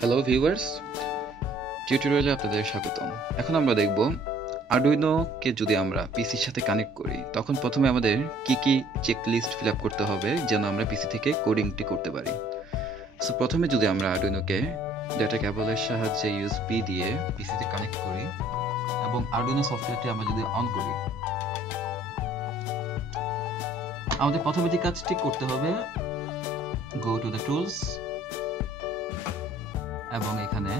Hello viewers, টিউটোরিয়ালে আপনাদের স্বাগতম। এখন আমরা দেখব আরডুইনোকে যদি আমরা পিসির সাথে কানেক্ট করি তখন প্রথমে আমাদের কি চেকলিস্ট ফিল আপ করতে হবে যেন আমরা পিসি থেকে কোডিংটি করতে পারি। সো প্রথমে যদি আমরা আরডুইনোকে ডেটা কেবলের সাহায্যে ইউএসবি দিয়ে পিসিতে কানেক্ট করি এবং আরডুইনো সফটওয়্যারটি আমরা যদি অন করি, আমাদের প্রথমে যে কাজটি করতে হবে, গো টু দ্য টুলস এবং এখানে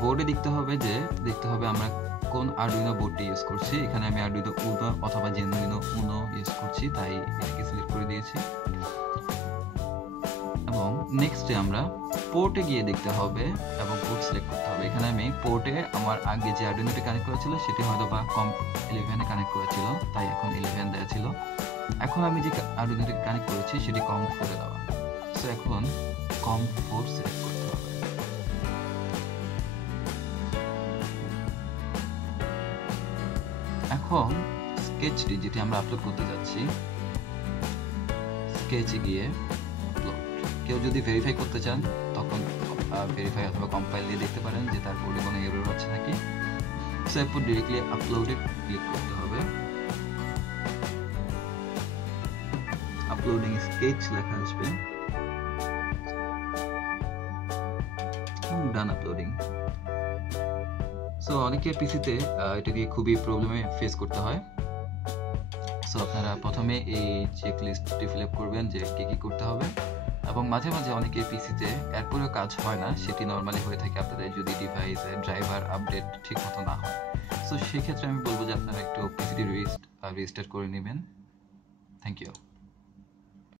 বোর্ডে দেখতে হবে আমরা কোন আরডুইনো বোর্ডটি ইউজ করছি। এখানে আমি আরডুইনো উনো অথবা জেনুইনো উনো ইউজ করছি, তাই এটাকে সিলেক্ট করে দিয়েছি। এবং নেক্সটে আমরা পোর্টে গিয়ে দেখতে হবে এবং পোর্ট সিলেক্ট করতে হবে। এখানে আমি পোর্টে আমার আগে যে আরডুইনোটি কানেক্ট করেছিল সেটি হয়তো বা কম 11 এ কানেক্ট করেছিল, তাই এখন 11 দেওয়া ছিল। এখন আমি যে আরডুইনোটি কানেক্ট করেছি সেটি কম 4 এ দেওয়া, সো এখন কম 4 সিলেক্ট করতে হবে। এখন স্কেচটি যেটি আমরা আপলোড করতে যাচ্ছি, স্কেচে গিয়ে আপলোড। কেউ যদি ভেরিফাই করতে চান তখন ভেরিফাই অথবা কম্পাইল দিয়ে দেখতে পারেন যে তার কোডে কোনো এরর আছে নাকি। সো এরপর ডিরেক্টলি আপলোডে ক্লিক করতে হবে। আপলোডিং স্কেচ লেখা আসবে, ডান আপলোডিং। সো অনেকের পিসিতে এটা দিয়ে খুবই প্রবলেমে ফেস করতে হয়। সো আপনারা প্রথমে এই চেক লিস্টটি ফিল আপ করবেন যে কি করতে হবে, এবং মাঝে মাঝে অনেকের পিসিতে এরপরেও কাজ হয় না, সেটি নর্মালি হয়ে থাকে আপনাদের যদি ডিভাইসে ড্রাইভার আপডেট ঠিক মতো না হয়। সো সেক্ষেত্রে আমি বলবো যে আপনারা একটু পিসিটি রিস্টার্ট করে নেবেন। Thank you.